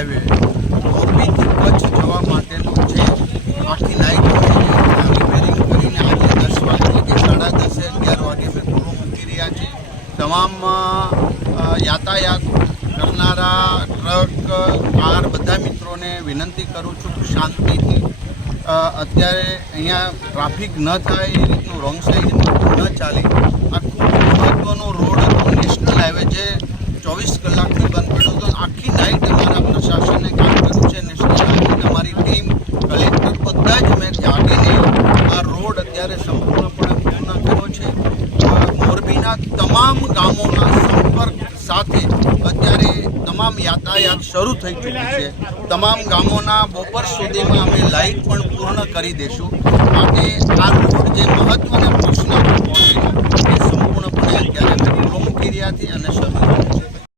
Highway મોરબીથી Kutch જવા માટેનો છે, આખી નાઇટ રિપેરિંગ કરીને આજે 10 વાગે કે 10:30 11 વાગે અમે પૂરો મૂકી રહ્યા છીએ. તમામ યાતાયાત કરનારા ટ્રક કાર બધા મિત્રોને વિનંતી કરું છું કે શાંતિથી અત્યારે અહીંયા ટ્રાફિક ન થાય એ રીતનું રોંગ સાઈડમાં ન ચાલે. આ ખૂબ મહત્ત્વનો રોડ હતો, નેશનલ હાઈવે જે 24 કલાકથી બંધ પડ્યો હતો. આખી નાઇટ અમારા પ્રશાસને કામ કર્યું છે. નેશનલ હાઈવેની અમારી ટીમ, કલેક્ટર બધા જ મેં જાગીને આ રોડ અત્યારે સંપૂર્ણપણે પૂર્ણ કર્યો છે. મોરબીના તમામ ગામોના સંપર્ક સાથે અત્યારે તમામ યાતાયાત શરૂ થઈ ચૂકી છે. તમામ ગામોના બપોર સુધીમાં અમે લાઇટ પણ પૂર્ણ કરી દઈશું. માટે આ રોડ જે મહત્ત્વનો પ્રશ્ન હતો એ સંપૂર્ણપણે અત્યારે અમે પૂરો મૂકી રહ્યા છીએ અને શરૂ